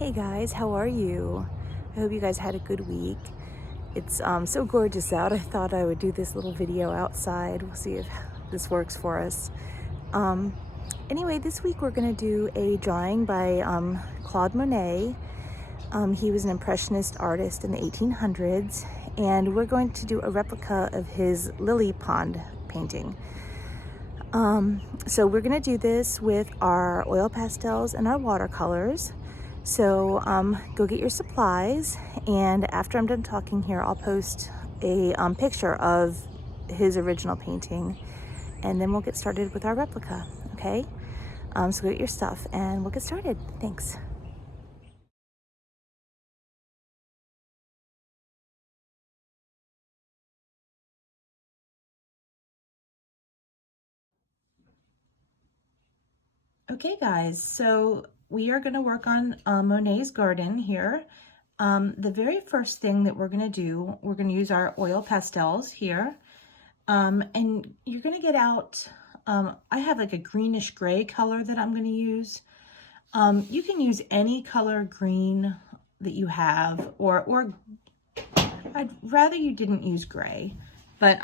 Hey guys, how are you? I hope you guys had a good week. It's so gorgeous out. I thought I would do this little video outside. We'll see if this works for us. Um, anyway, this week we're gonna do a drawing by Claude Monet. He was an impressionist artist in the 1800s, and we're going to do a replica of his lily pond painting. So we're gonna do this with our oil pastels and our watercolors. So go get your supplies, and after I'm done talking here, I'll post a picture of his original painting, and then we'll get started with our replica, okay? So go get your stuff and we'll get started. Thanks. Okay guys, so we are gonna work on Monet's garden here. The very first thing that we're gonna do, we're gonna use our oil pastels here. And you're gonna get out, I have like a greenish gray color that I'm gonna use. You can use any color green that you have, or I'd rather you didn't use gray, but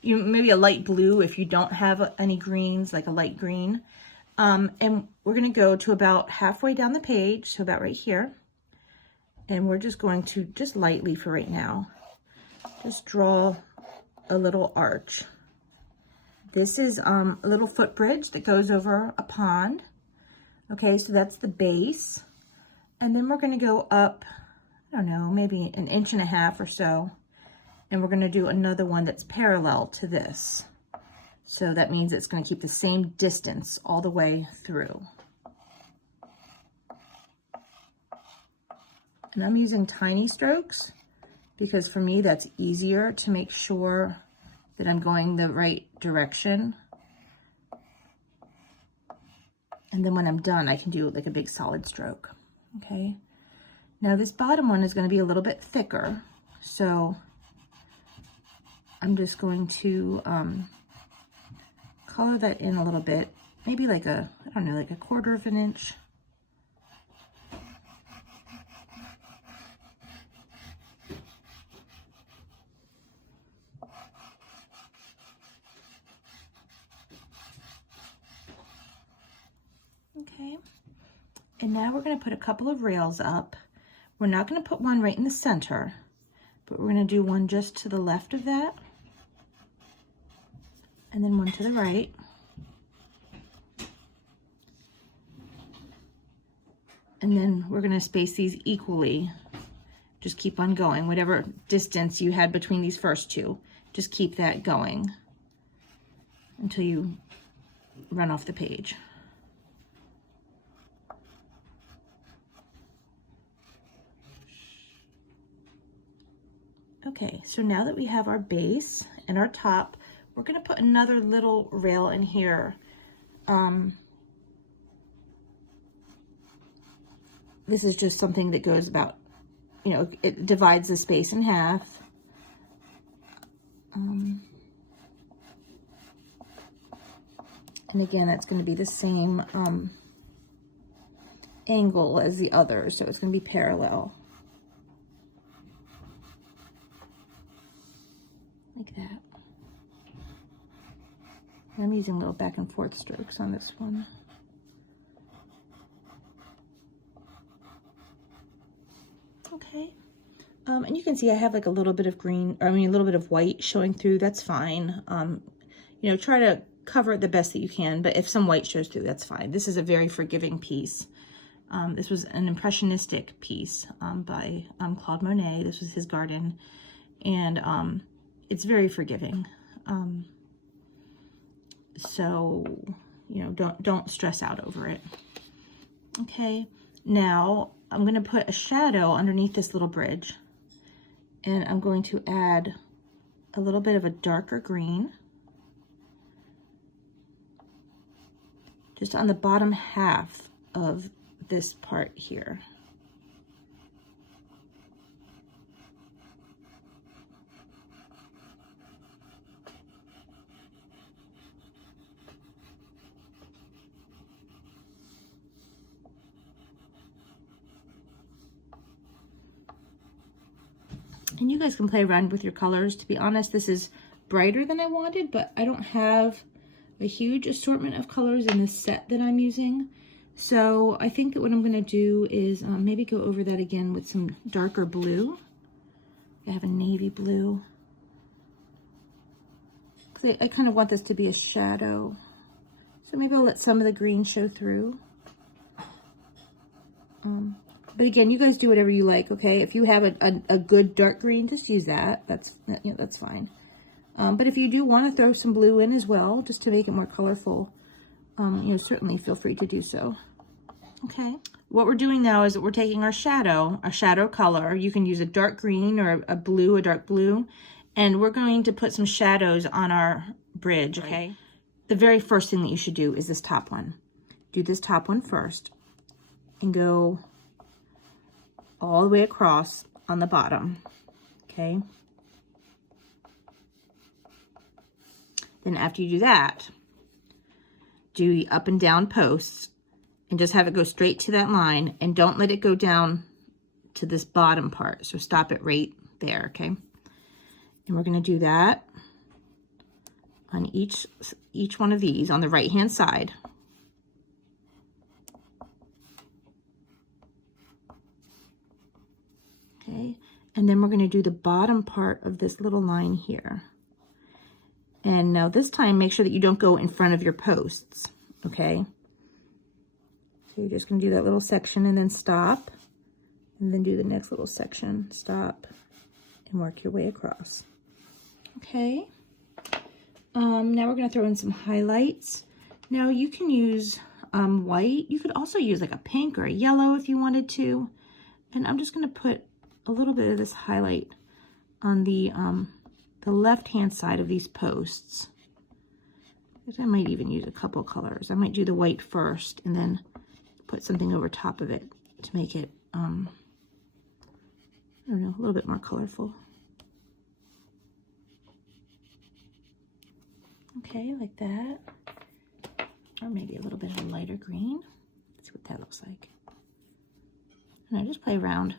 you maybe a light blue if you don't have any greens, like a light green. And we're gonna go to about halfway down the page, so about right here. And we're just going to, just lightly for right now, just draw a little arch. This is a little footbridge that goes over a pond. Okay, so that's the base. And then we're gonna go up, I don't know, maybe 1.5 inches or so. And we're gonna do another one that's parallel to this. So that means it's gonna keep the same distance all the way through. And I'm using tiny strokes because for me that's easier to make sure that I'm going the right direction. And then when I'm done, I can do like a big solid stroke, okay? Now this bottom one is gonna be a little bit thicker, so I'm just going to color that in a little bit, maybe like I don't know, like 1/4 inch. Okay, and now we're going to put a couple of rails up. We're not going to put one right in the center, but we're going to do one just to the left of that, and then one to the right. And then we're going to space these equally. Just keep on going. Whatever distance you had between these first two, just keep that going until you run off the page. Okay, so now that we have our base and our top, we're gonna put another little rail in here. This is just something that goes about, you know, it divides the space in half. And again, that's gonna be the same angle as the other, so it's gonna be parallel. Like that. I'm using little back and forth strokes on this one. Okay. And you can see I have like a little bit of green, or I mean a little bit of white showing through, that's fine. You know, try to cover it the best that you can, but if some white shows through, that's fine. This is a very forgiving piece. This was an impressionistic piece by Claude Monet. This was his garden, and it's very forgiving. So, you know, don't stress out over it. Okay, now I'm gonna put a shadow underneath this little bridge, and I'm going to add a little bit of a darker green just on the bottom half of this part here. And you guys can play around with your colors. To be honest, this is brighter than I wanted, but I don't have a huge assortment of colors in this set that I'm using. So I think that what I'm going to do is maybe go over that again with some darker blue. I have a navy blue. Because I kind of want this to be a shadow. So maybe I'll let some of the green show through. But again, you guys do whatever you like, okay? If you have a good dark green, just use that. That's fine. But if you do want to throw some blue in as well, just to make it more colorful, certainly feel free to do so. Okay. What we're doing now is that we're taking our shadow color. You can use a dark green or a blue, a dark blue, and we're going to put some shadows on our bridge, okay? Right. The very first thing that you should do is this top one. Do this top one first and go all the way across on the bottom, okay? Then after you do that, do the up and down posts and just have it go straight to that line and don't let it go down to this bottom part. So stop it right there, okay? And we're gonna do that on each one of these on the right-hand side. Okay, and then we're going to do the bottom part of this little line here. And now this time, make sure that you don't go in front of your posts, okay? So you're just going to do that little section and then stop, and then do the next little section, stop, and work your way across. Okay. Now we're going to throw in some highlights. Now you can use white. You could also use like a pink or a yellow if you wanted to. And I'm just going to put a little bit of this highlight on the left-hand side of these posts. I might even use a couple colors. I might do the white first and then put something over top of it to make it, I don't know, a little bit more colorful. Okay, like that. Or maybe a little bit of a lighter green. Let's see what that looks like. And I just play around.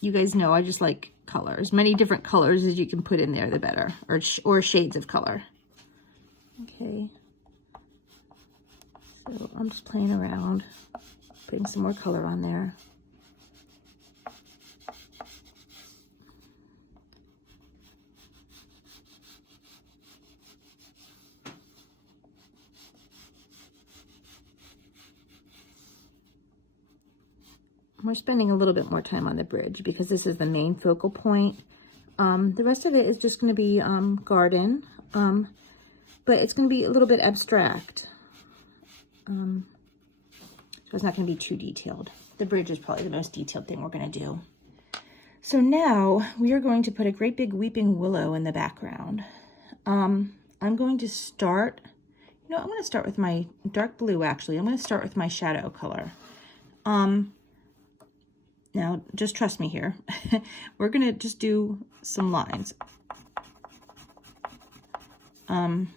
You guys know I just like colors. Many different colors as you can put in there, the better. Or shades of color. Okay. So I'm just playing around, putting some more color on there. We're spending a little bit more time on the bridge because this is the main focal point. The rest of it is just going to be garden, but it's going to be a little bit abstract. So it's not going to be too detailed. The bridge is probably the most detailed thing we're going to do. So now we are going to put a great big weeping willow in the background. I'm going to start, I'm going to start with my dark blue actually. I'm going to start with my shadow color. Now, just trust me here. We're going to just do some lines. I'm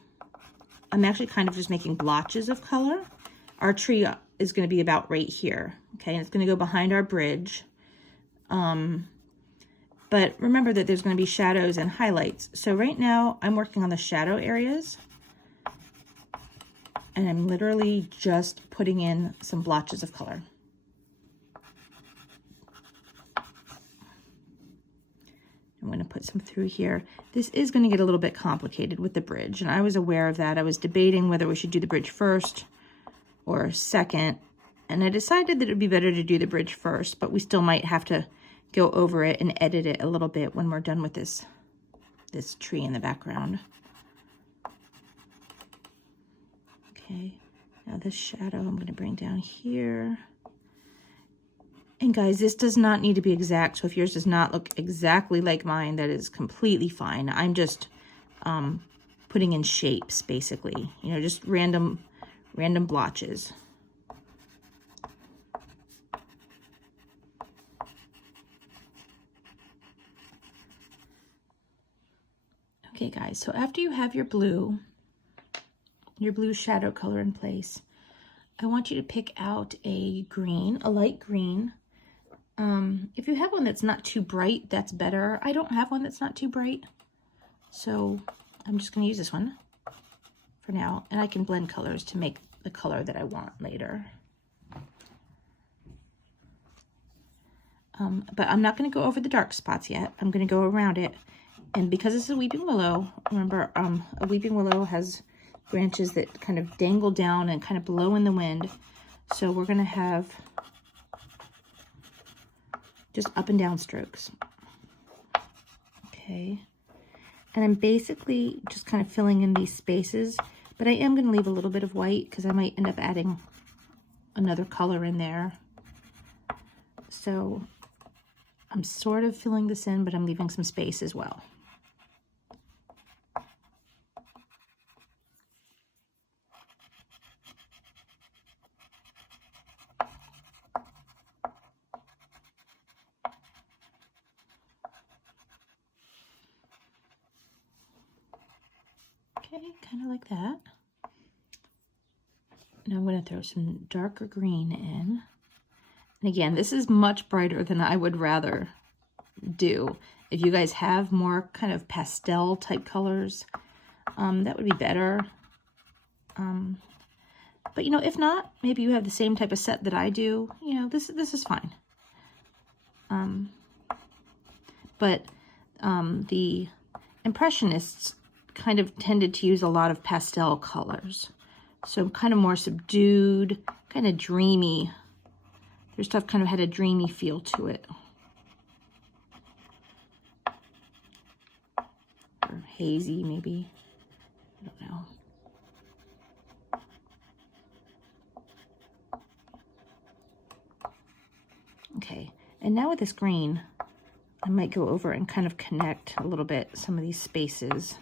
actually kind of just making blotches of color. Our tree is going to be about right here, okay? And it's going to go behind our bridge. But remember that there's going to be shadows and highlights. So right now, I'm working on the shadow areas. And I'm literally just putting in some blotches of color. I'm going to put some through here. This is going to get a little bit complicated with the bridge, and I was aware of that. I was debating whether we should do the bridge first or second, and I decided that it would be better to do the bridge first, but we still might have to go over it and edit it a little bit when we're done with this tree in the background. Okay, now this shadow I'm going to bring down here. And guys, this does not need to be exact, so if yours does not look exactly like mine, that is completely fine. I'm just putting in shapes, basically. Just random blotches. Okay, guys, so after you have your blue shadow color in place, I want you to pick out a green, a light green, If you have one that's not too bright, that's better. I don't have one that's not too bright, so I'm just going to use this one for now, and I can blend colors to make the color that I want later. But I'm not going to go over the dark spots yet. I'm going to go around it. And because this is a weeping willow, remember, a weeping willow has branches that kind of dangle down and kind of blow in the wind. So we're going to have just up and down strokes. Okay. And I'm basically just kind of filling in these spaces, but I am going to leave a little bit of white because I might end up adding another color in there. So I'm sort of filling this in, but I'm leaving some space as well. Okay, kind of like that. Now I'm going to throw some darker green in. And again, this is much brighter than I would rather do. If you guys have more kind of pastel type colors, that would be better. But you know, if not, maybe you have the same type of set that I do. You know, this is fine. But the Impressionists kind of tended to use a lot of pastel colors. So kind of more subdued, kind of dreamy. Their stuff kind of had a dreamy feel to it. Or hazy, maybe. I don't know. Okay, and now with this green, I might go over and kind of connect a little bit some of these spaces.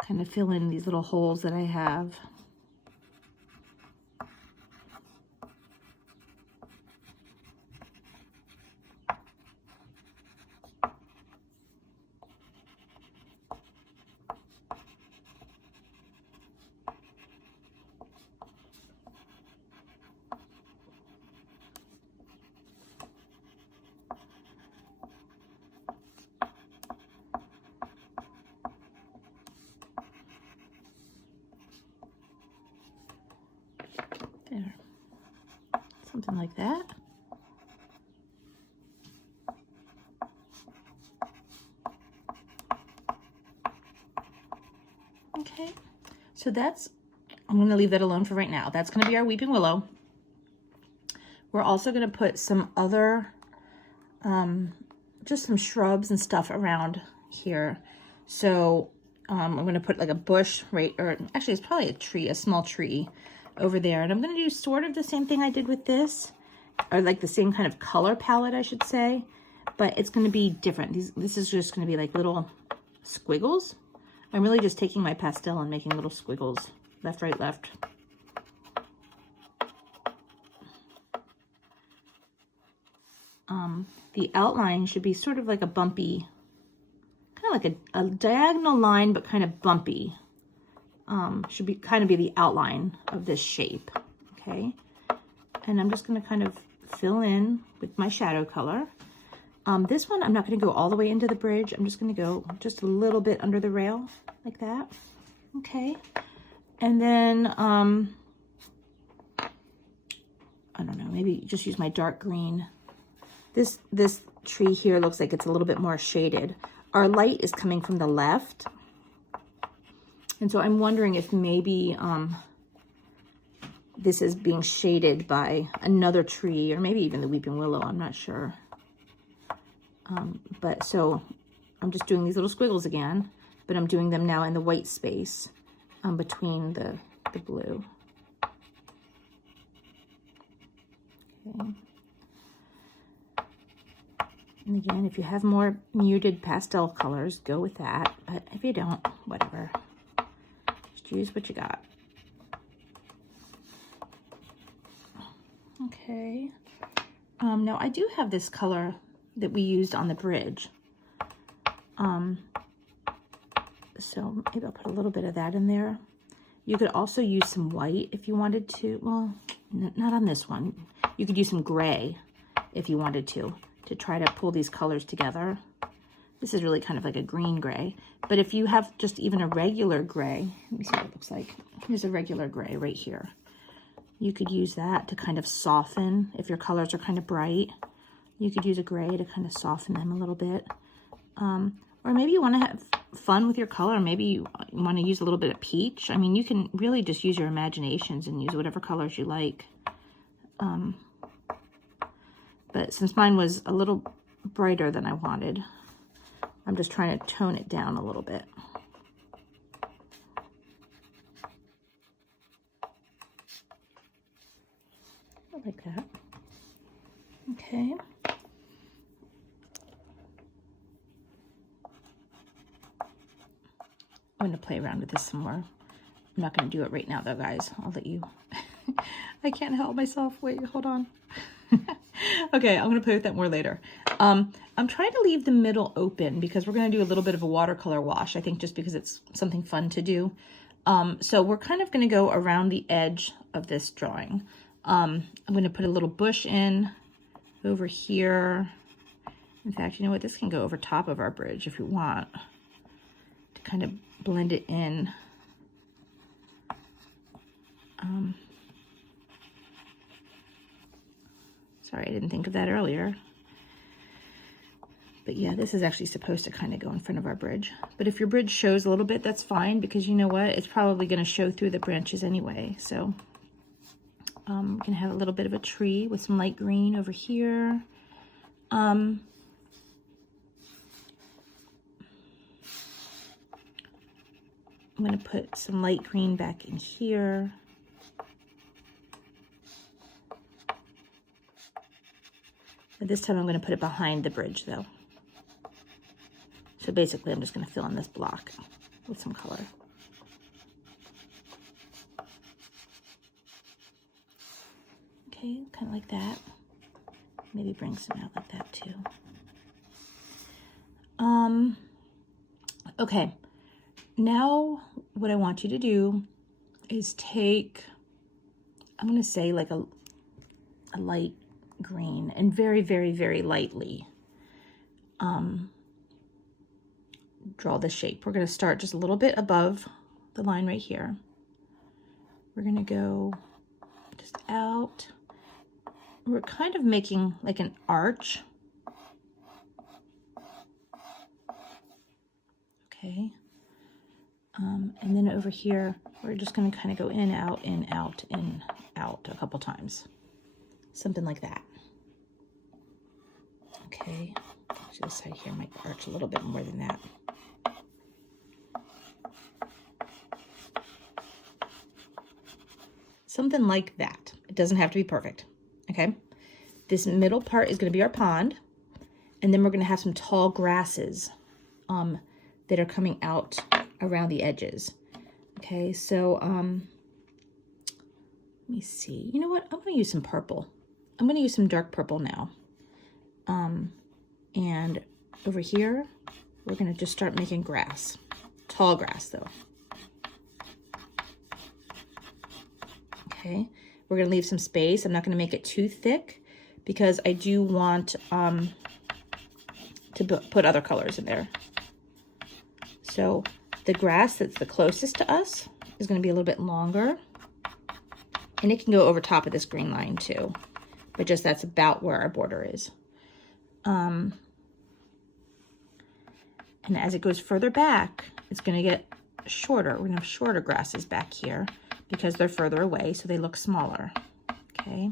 Kind of fill in these little holes that I have. There. Something like that. Okay, so that's, I'm going to leave that alone for right now. That's going to be our weeping willow. We're also going to put some other, just some shrubs and stuff around here. So I'm going to put like a bush, right, or actually it's probably a tree, a small tree over there. And I'm going to do sort of the same thing I did with this, or like the same kind of color palette, I should say, but it's going to be different. This is just going to be like little squiggles. I'm really just taking my pastel and making little squiggles, left, right, left. The outline should be sort of like a bumpy, kind of like a diagonal line, but kind of bumpy. Should be kind of be the outline of this shape, okay? And I'm just going to kind of fill in with my shadow color. This one, I'm not going to go all the way into the bridge. I'm just going to go just a little bit under the rail, like that, okay? And then, I don't know, maybe just use my dark green. This tree here looks like it's a little bit more shaded. Our light is coming from the left. And so I'm wondering if maybe this is being shaded by another tree, or maybe even the weeping willow, I'm not sure. But so I'm just doing these little squiggles again, but I'm doing them now in the white space between the blue. Okay. And again, if you have more muted pastel colors, go with that. But if you don't, whatever. Just use what you got. Okay. Now I do have this color that we used on the bridge. So maybe I'll put a little bit of that in there. You could also use some white if you wanted to. Well, not on this one. You could use some gray if you wanted to try to pull these colors together. This is really kind of like a green gray. But if you have just even a regular gray, let me see what it looks like. Here's a regular gray right here. You could use that to kind of soften. If your colors are kind of bright, you could use a gray to kind of soften them a little bit. Or maybe you want to have fun with your color. Maybe you want to use a little bit of peach. I mean, you can really just use your imaginations and use whatever colors you like. But since mine was a little brighter than I wanted, I'm just trying to tone it down a little bit. Like that. Okay. I'm going to play around with this some more. I'm not going to do it right now though, guys. I'll let you. I can't help myself. Wait, hold on. Okay, I'm going to play with that more later. I'm trying to leave the middle open because we're going to do a little bit of a watercolor wash, I think, just because it's something fun to do. So we're kind of going to go around the edge of this drawing. I'm going to put a little bush in over here. In fact, you know what? This can go over top of our bridge if you want to kind of blend it in. Sorry, I didn't think of that earlier. But yeah, this is actually supposed to kind of go in front of our bridge. But if your bridge shows a little bit, that's fine, because you know what? It's probably going to show through the branches anyway. So I'm going to have a little bit of a tree with some light green over here. I'm going to put some light green back in here. But this time I'm going to put it behind the bridge though. So basically I'm just going to fill in this block with some color. Okay, kind of like that. Maybe bring some out like that too. Okay, now what I want you to do is take, I'm going to say like a light green, and very, very, very lightly draw the shape. We're going to start just a little bit above the line right here. We're going to go just out. We're kind of making like an arch. Okay. And then over here, we're just going to kind of go in, out, a couple times. Something like that. Okay. Actually, this side here might arch a little bit more than that. Something like that. It doesn't have to be perfect. Okay. This middle part is going to be our pond. And then we're going to have some tall grasses that are coming out around the edges. Okay. So, let me see. You know what? I'm going to use some purple. I'm going to use some dark purple now. And over here, we're going to just start making grass. Tall grass, though. Okay. We're going to leave some space. I'm not going to make it too thick because I do want to put other colors in there. So the grass that's the closest to us is going to be a little bit longer. And it can go over top of this green line too. But just that's about where our border is. And as it goes further back, it's going to get shorter. We're going to have shorter grasses back here because they're further away, so they look smaller. Okay.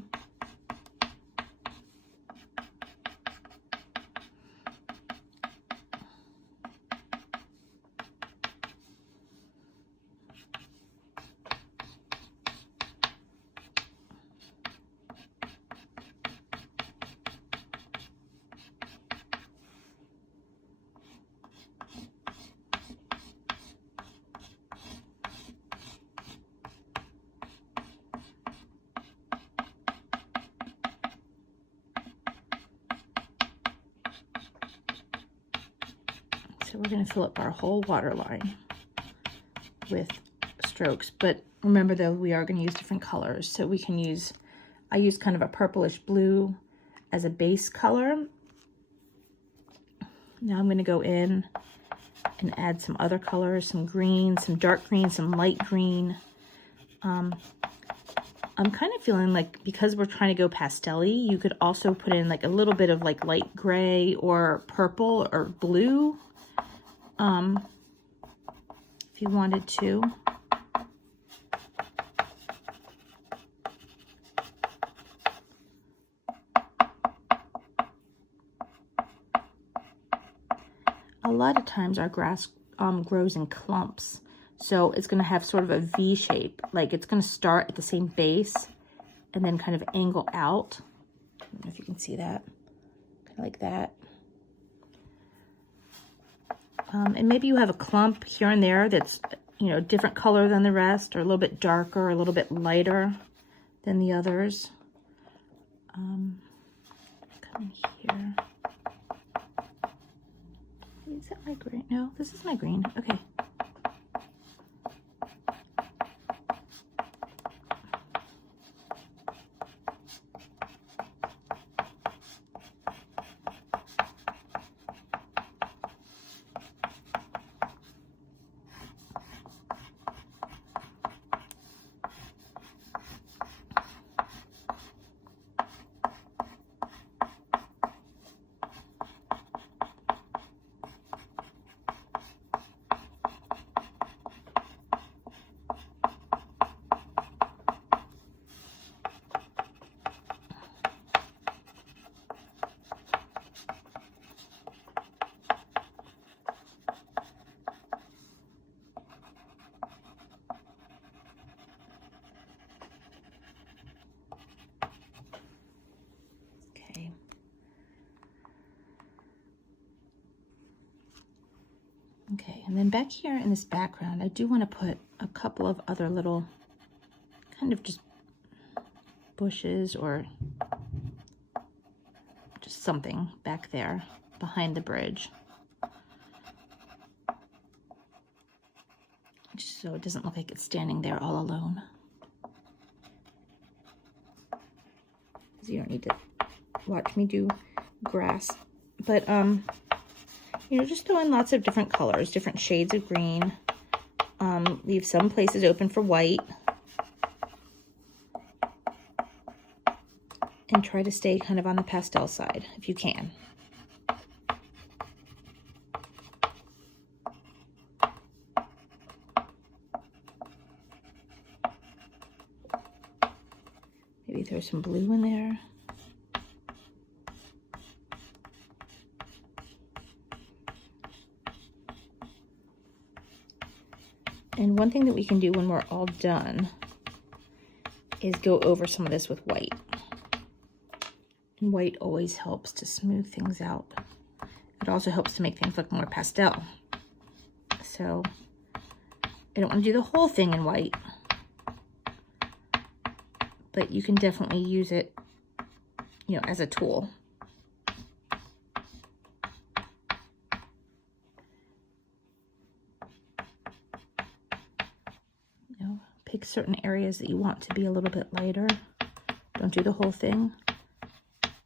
So we're going to fill up our whole water line. with strokes. But remember though, we are going to use different colors. So we can use, I use kind of a purplish blue as a base color. Now I'm going to go in and add some other colors, some green, some dark green, some light green. I'm kind of feeling like because we're trying to go pastel-y, you could also put in like a little bit of like light gray or purple or blue, if you wanted to. A lot of times our grass grows in clumps. So it's going to have sort of a V shape, like it's going to start at the same base and then kind of angle out. I don't know if you can see that, kind of like that. And maybe you have a clump here and there that's, you know, different color than the rest, or a little bit darker, or a little bit lighter than the others. Come here. Is that my green? No, this is my green. Okay. Okay, and then back here in this background, I do want to put a couple of other little kind of just bushes or just something back there behind the bridge. Just so it doesn't look like it's standing there all alone. You don't need to watch me do grass, but you know, just throw in lots of different colors, different shades of green. Leave some places open for white. And try to stay kind of on the pastel side, if you can. Maybe throw some blue in there. And one thing that we can do when we're all done is go over some of this with white. And white always helps to smooth things out. It also helps to make things look more pastel. So I don't want to do the whole thing in white, but you can definitely use it, you know, as a tool. Pick certain areas that you want to be a little bit lighter. Don't do the whole thing,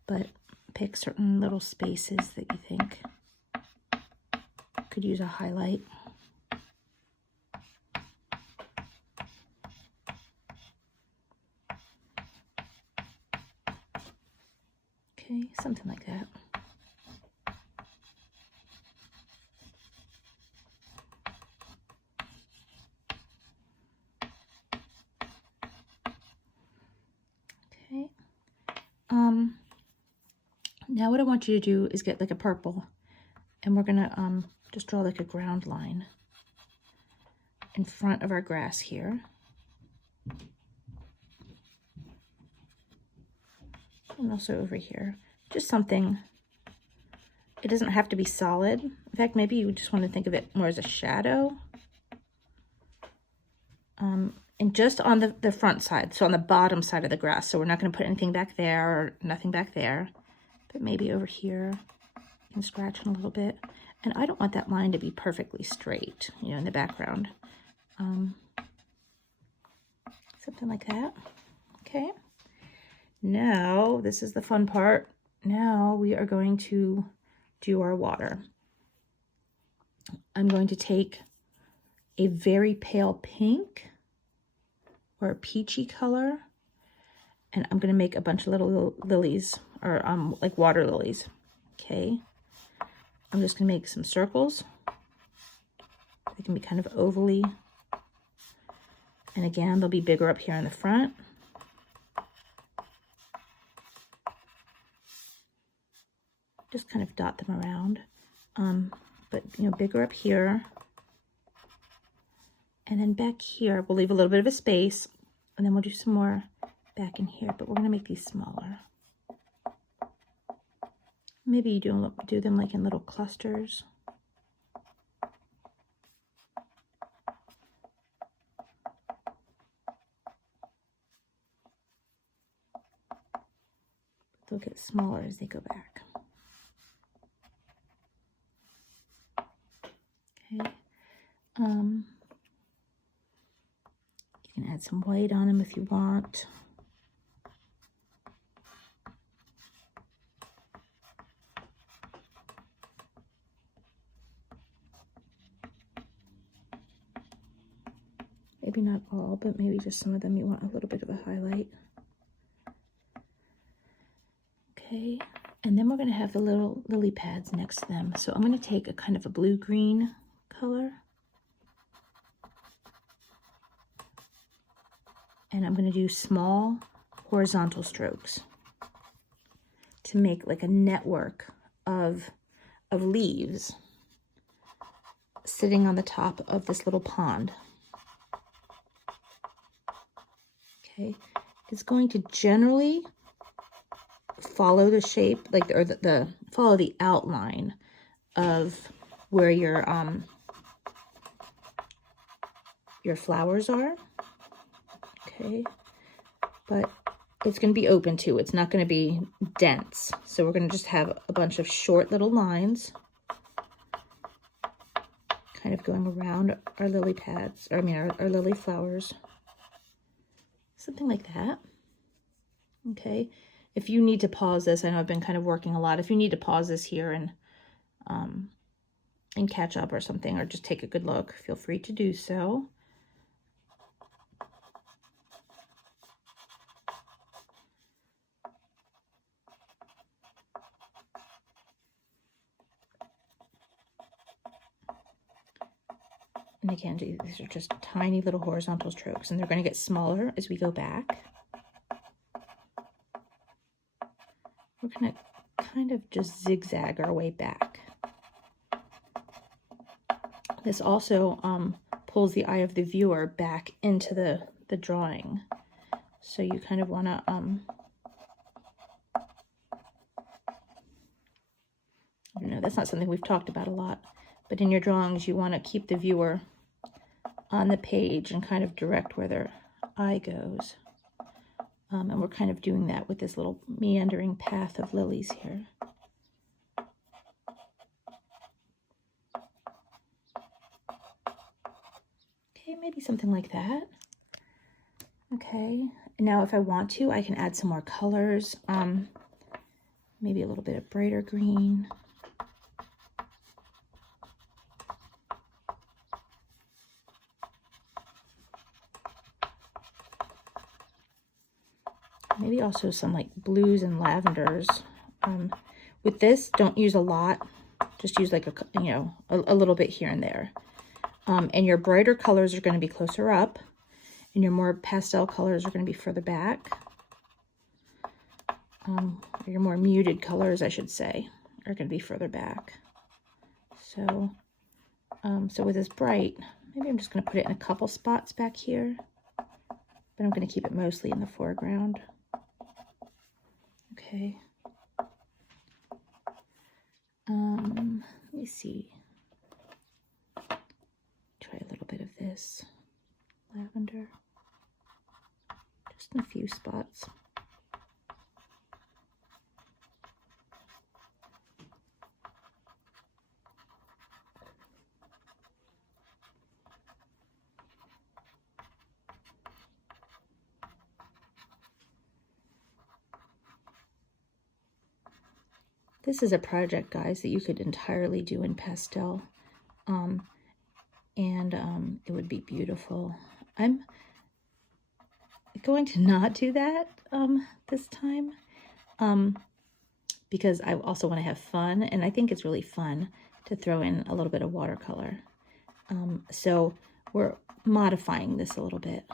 but pick certain little spaces that you think could use a highlight. Okay, something like that. Now what I want you to do is get like a purple, and we're gonna just draw like a ground line in front of our grass here. And also over here, just something. It doesn't have to be solid. In fact, maybe you just want to think of it more as a shadow. And just on the front side, so on the bottom side of the grass. So we're not going to put anything back there or nothing back there, but maybe over here, you can scratch in a little bit. And I don't want that line to be perfectly straight, you know, in the background. Something like that. Okay. Now, this is the fun part. Now we are going to do our water. I'm going to take a very pale pink or a peachy color, and I'm going to make a bunch of little lilies, or like water lilies. Okay. I'm just going to make some circles. They can be kind of ovally. And again, they'll be bigger up here in the front. Just kind of dot them around. But, you know, bigger up here. And then back here, we'll leave a little bit of a space. And then we'll do some more back in here. But we're going to make these smaller. Maybe you do them like in little clusters. They'll get smaller as they go back. Okay. You can add some white on them if you want. Maybe not all, but maybe just some of them you want a little bit of a highlight. Okay, and then we're going to have the little lily pads next to them. So I'm going to take a kind of a blue-green color. And I'm going to do small horizontal strokes to make like a network of leaves sitting on the top of this little pond. Okay, it's going to generally follow the shape, like follow the outline of where your flowers are. Okay, but it's going to be open too. It's not going to be dense. So we're going to just have a bunch of short little lines kind of going around our lily pads, or I mean our lily flowers. Something like that. Okay. If you need to pause this, I know I've been kind of working a lot. If you need to pause this here and catch up or something, or just take a good look, feel free to do so. And again, these are just tiny little horizontal strokes, and they're going to get smaller as we go back. We're going to kind of just zigzag our way back. This also pulls the eye of the viewer back into the drawing. So you kind of want to, I don't know, that's not something we've talked about a lot, but in your drawings, you want to keep the viewer on the page and kind of direct where their eye goes. And we're kind of doing that with this little meandering path of lilies here. Okay, maybe something like that. Okay, now if I want to, I can add some more colors. Maybe a little bit of brighter green. Maybe also some like blues and lavenders. With this, don't use a lot. Just use like a little bit here and there. And your brighter colors are going to be closer up, and your more pastel colors are going to be further back. Your more muted colors, I should say, are going to be further back. So, so with this bright, maybe I'm just going to put it in a couple spots back here, but I'm going to keep it mostly in the foreground. Okay. Let me see. Try a little bit of this lavender, just in a few spots. This is a project, guys, that you could entirely do in pastel. It would be beautiful. I'm going to not do that this time because I also want to have fun, and I think it's really fun to throw in a little bit of watercolor. So we're modifying this a little bit.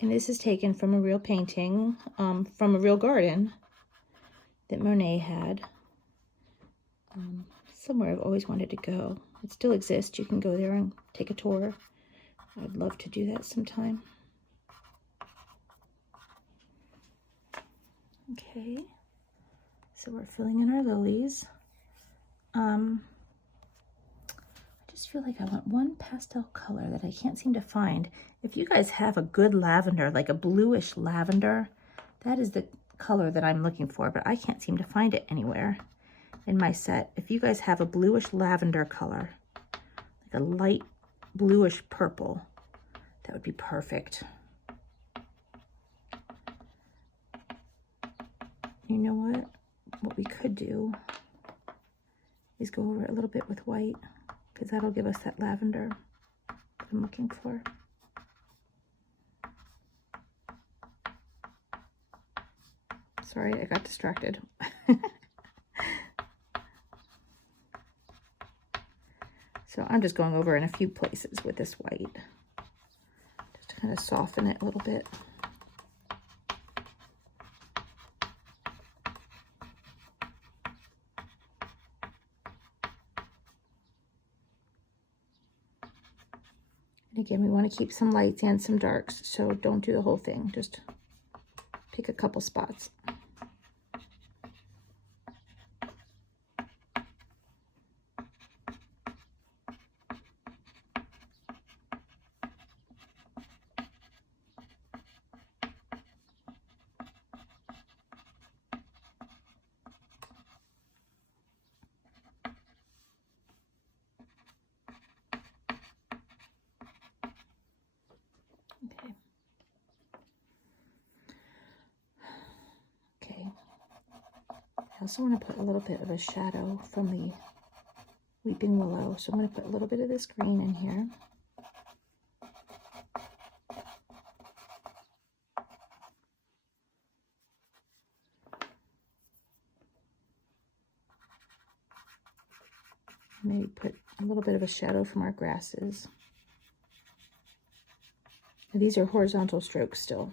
And this is taken from a real painting, from a real garden that Monet had. Somewhere I've always wanted to go. It still exists. You can go there and take a tour. I'd love to do that sometime. Okay, so we're filling in our lilies. I just feel like I want one pastel color that I can't seem to find. If you guys have a good lavender, like a bluish lavender, that is the color that I'm looking for, but I can't seem to find it anywhere in my set. If you guys have a bluish lavender color, like a light bluish purple, that would be perfect. You know what? What we could do is go over it a little bit with white, because that'll give us that lavender that I'm looking for. Sorry, I got distracted. So I'm just going over in a few places with this white, just to kind of soften it a little bit. And again, we want to keep some lights and some darks, so don't do the whole thing. Just pick a couple spots. Okay. Okay. I also want to put a little bit of a shadow from the weeping willow, so I'm going to put a little bit of this green in here. Maybe put a little bit of a shadow from our grasses. Now, these are horizontal strokes still.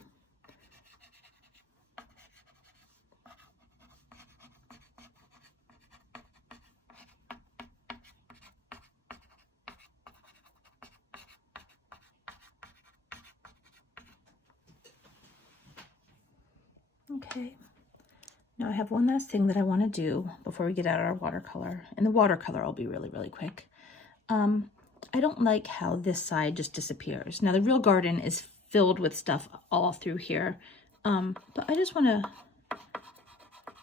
Okay. Now I have one last thing that I want to do before we get out our watercolor. And the watercolor will be really, really quick. I don't like how this side just disappears. Now the real garden is filled with stuff all through here. But I just want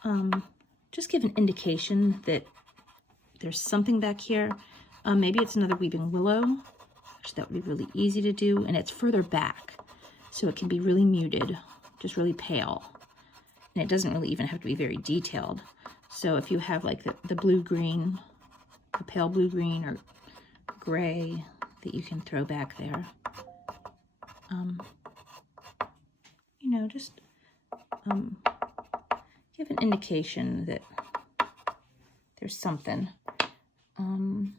to just give an indication that there's something back here. Maybe it's another weeping willow, which that would be really easy to do. And it's further back, so it can be really muted, just really pale. And it doesn't really even have to be very detailed. So if you have like the blue-green, the pale blue-green or gray that you can throw back there. You know, just give an indication that there's something. You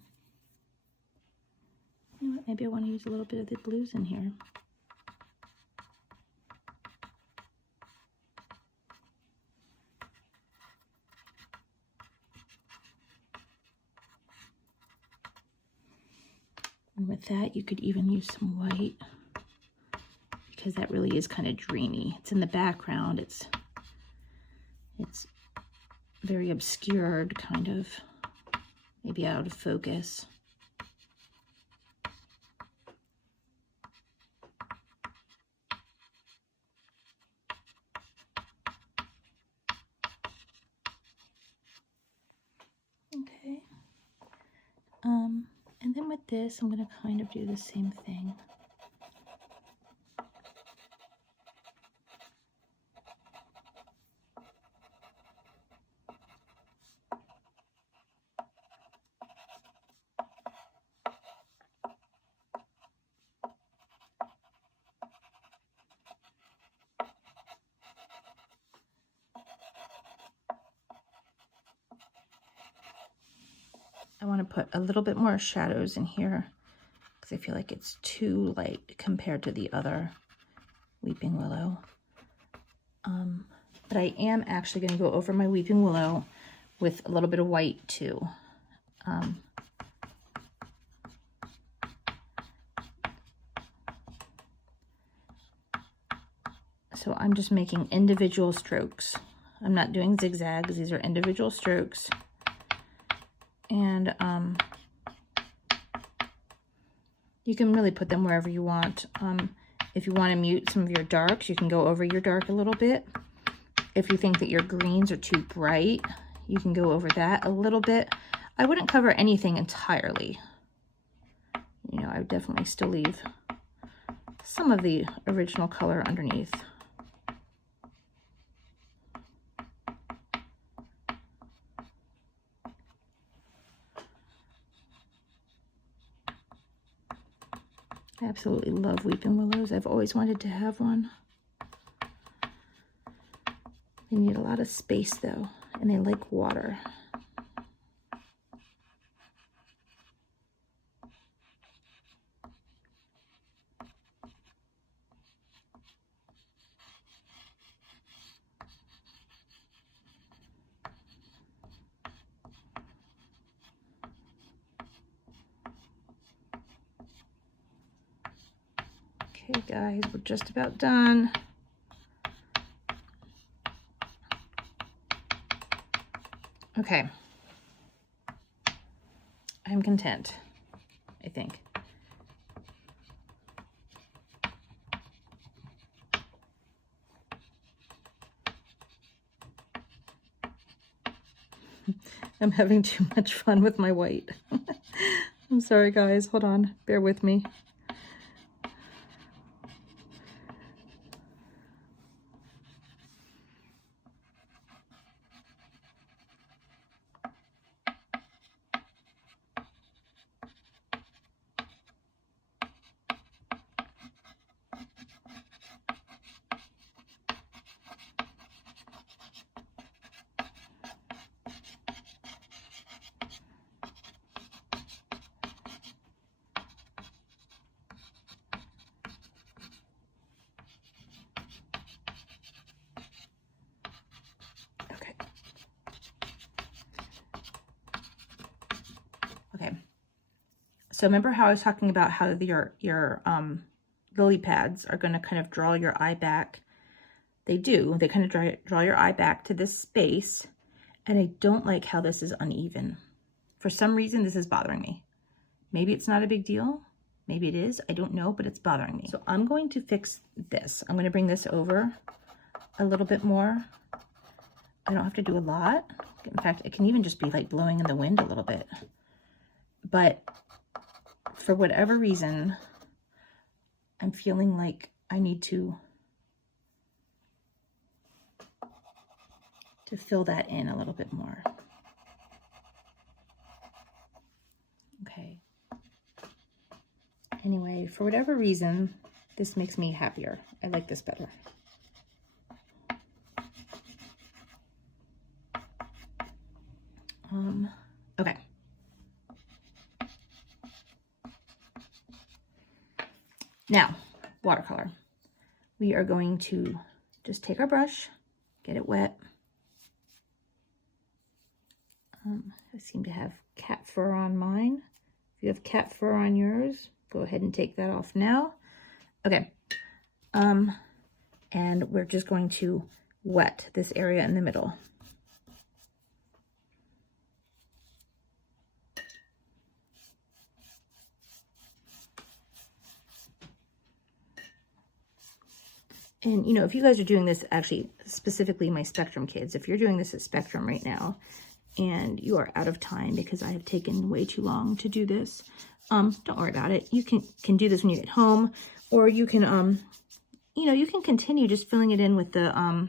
know what, maybe I want to use a little bit of the blues in here. And with that, you could even use some white, because that really is kind of dreamy. It's in the background. It's very obscured, kind of, maybe out of focus. Okay. And then with this, I'm going to kind of do the same thing. I want to put a little bit more shadows in here because I feel like it's too light compared to the other Weeping Willow. But I am actually going to go over my Weeping Willow with a little bit of white too. So I'm just making individual strokes. I'm not doing zigzags. These are individual strokes. And you can really put them wherever you want. If you want to mute some of your darks, you can go over your dark a little bit. If you think that your greens are too bright, you can go over that a little bit. I wouldn't cover anything entirely. You know, I would definitely still leave some of the original color underneath. I absolutely love Weeping Willows. I've always wanted to have one. They need a lot of space though, and they like water. Okay guys, we're just about done. Okay. I'm content, I think. I'm having too much fun with my white. I'm sorry guys, hold on, bear with me. So remember how I was talking about how your lily pads are going to kind of draw your eye back? They do. They kind of draw your eye back to this space. And I don't like how this is uneven. For some reason, this is bothering me. Maybe it's not a big deal. Maybe it is. I don't know, but it's bothering me. So I'm going to fix this. I'm going to bring this over a little bit more. I don't have to do a lot. In fact, it can even just be like blowing in the wind a little bit. But for whatever reason, I'm feeling like I need to fill that in a little bit more. Okay. Anyway, for whatever reason, this makes me happier. I like this better. Okay. Now, watercolor. We are going to just take our brush, get it wet. I seem to have cat fur on mine. If you have cat fur on yours, go ahead and take that off now. Okay. And we're just going to wet this area in the middle. And, you know, if you guys are doing this, actually, specifically my Spectrum kids, if you're doing this at Spectrum right now, and you are out of time because I have taken way too long to do this, don't worry about it. You can do this when you get home, or you can, you know, you can continue just filling it in with the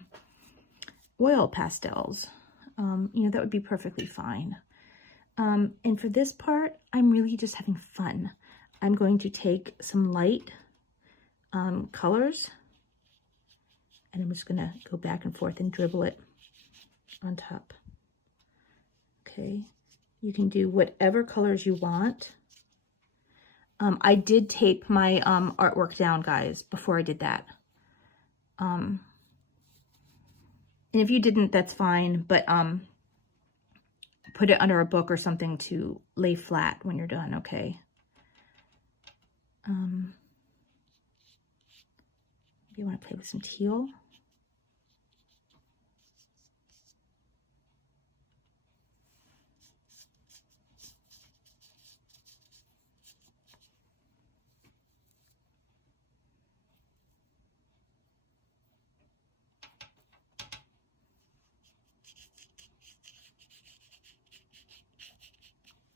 oil pastels. You know, that would be perfectly fine. And for this part, I'm really just having fun. I'm going to take some light colors, and I'm just going to go back and forth and dribble it on top. Okay, you can do whatever colors you want. I did tape my artwork down, guys, before I did that. And if you didn't, that's fine, but put it under a book or something to lay flat when you're done, okay? You want to play with some teal.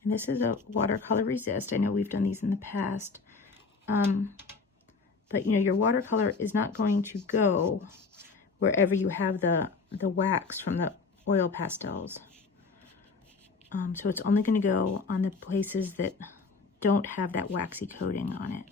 And this is a watercolor resist. I know we've done these in the past. But you know, your watercolor is not going to go wherever you have the wax from the oil pastels. So it's only going to go on the places that don't have that waxy coating on it.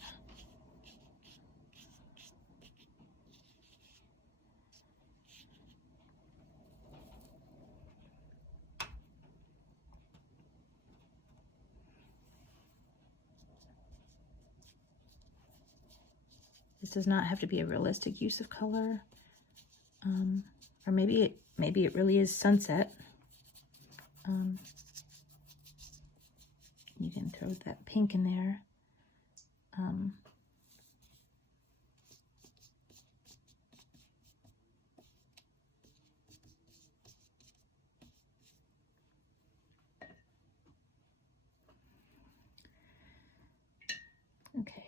This does not have to be a realistic use of color, or maybe it really is sunset. You can throw that pink in there. Okay.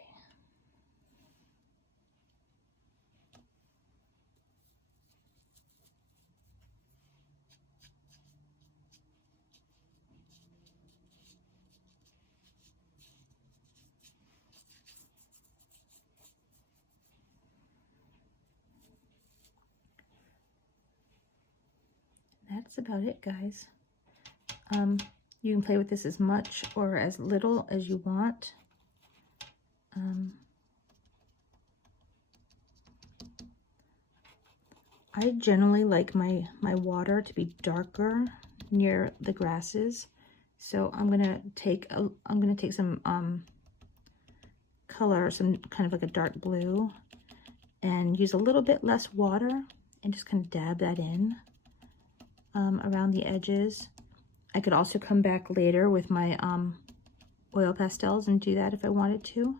That's about it, guys. You can play with this as much or as little as you want. I generally like my water to be darker near the grasses, so I'm gonna take some color, some kind of like a dark blue, and use a little bit less water and just kind of dab that in around the edges. I could also come back later with my oil pastels and do that if I wanted to.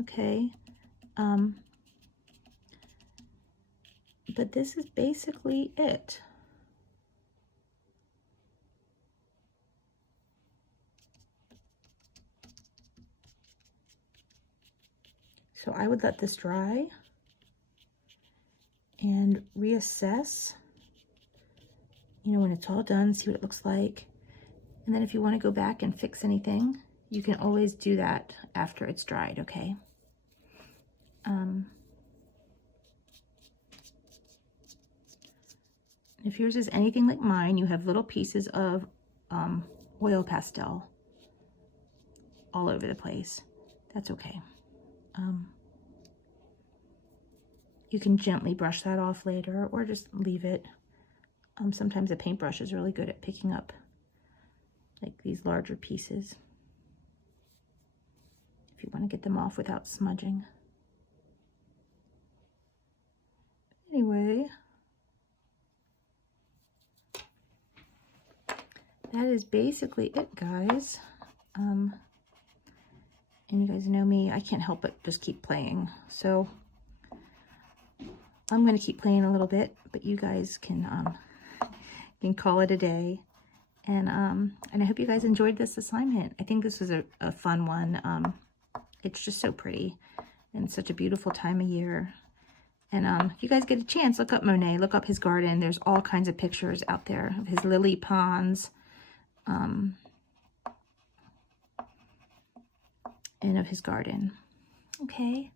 Okay. But this is basically it. So I would let this dry and reassess, you know, when it's all done, see what it looks like. And then if you want to go back and fix anything, you can always do that after it's dried, okay? If yours is anything like mine, you have little pieces of oil pastel all over the place. That's okay. You can gently brush that off later or just leave it. Sometimes a paintbrush is really good at picking up like these larger pieces if you want to get them off without smudging. Anyway, that is basically it, guys. And you guys know me, I can't help but just keep playing. So I'm going to keep playing a little bit, but you guys can call it a day. And I hope you guys enjoyed this assignment. I think this was a fun one. It's just so pretty and such a beautiful time of year. And if you guys get a chance, look up Monet, look up his garden. There's all kinds of pictures out there of his lily ponds and of his garden. Okay.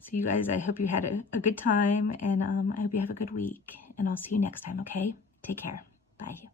So you guys, I hope you had a good time, and I hope you have a good week. And I'll see you next time, okay? Take care. Bye.